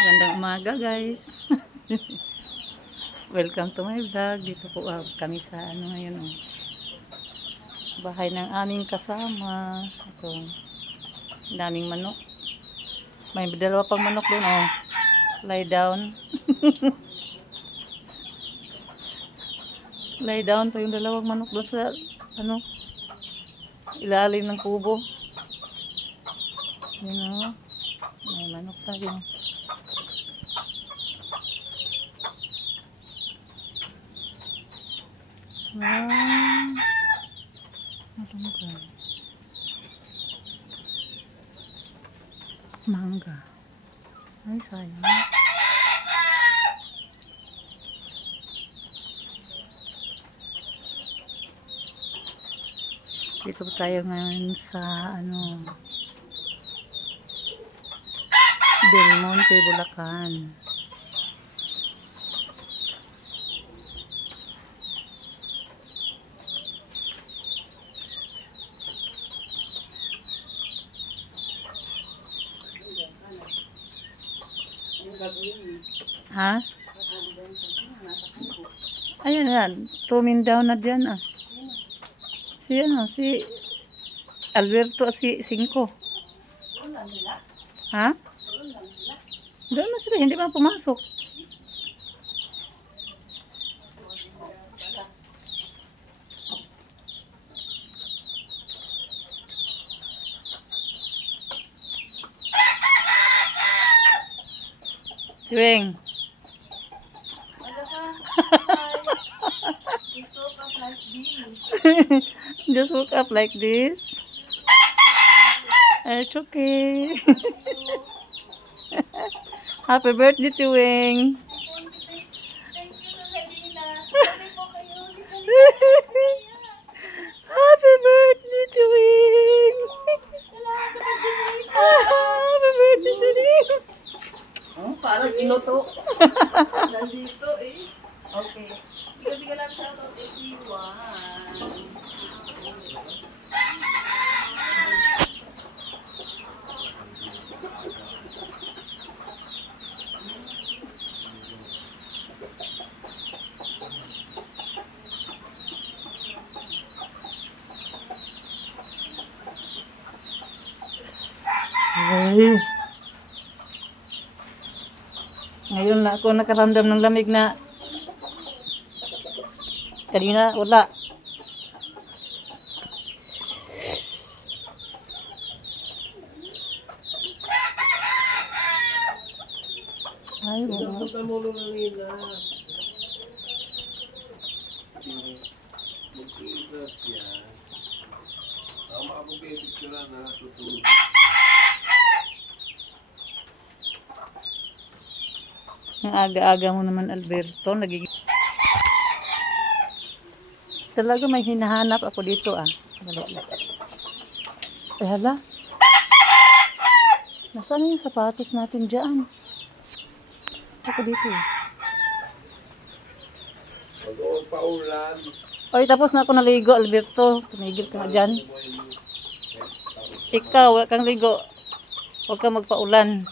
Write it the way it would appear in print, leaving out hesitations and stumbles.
Magandang umaga guys. Welcome to my vlog. Dito po kami sa ngayon bahay ng aming kasama. Ito, daming manok. May dalawa pang manok doon Lie down. Lie down to yung dalawang manok doon sa ilalim ng kubo. Yun may manok tayo. Mangga. Ay, sayang. Dito tayo ngayon sa Del Monte, Bulacan. Ha? Ayan yan. Tumin down na dyan Si Alberto at si Cinco. Ha? Doon na sila. Hindi pa pumasok. Tuwing. Just woke up like this. It's okay. Happy birthday, Tuwing. Happy birthday, Tuwing. Happy birthday, Tuwing. Parang inuto. Nandito Okay. Bigyan lang siya ito. 81. Ay. Ngayon na ako nakaramdam ng lamig na kanina wala. Ay, Punta mo na nila. Mag-iigat yan. Tama ako pipicture na tutulog. Ang aga-aga mo naman, Alberto. Talaga may hinahanap ako dito Dali. Ay, hala. Nasaan yung sapatos natin dyan? Ako dito Mag-uod pa ulan. Oy, tapos na ako naligo, Alberto. Tumigil ka nga dyan. Ikaw, wala kang ligo. Huwag kang magpaulan.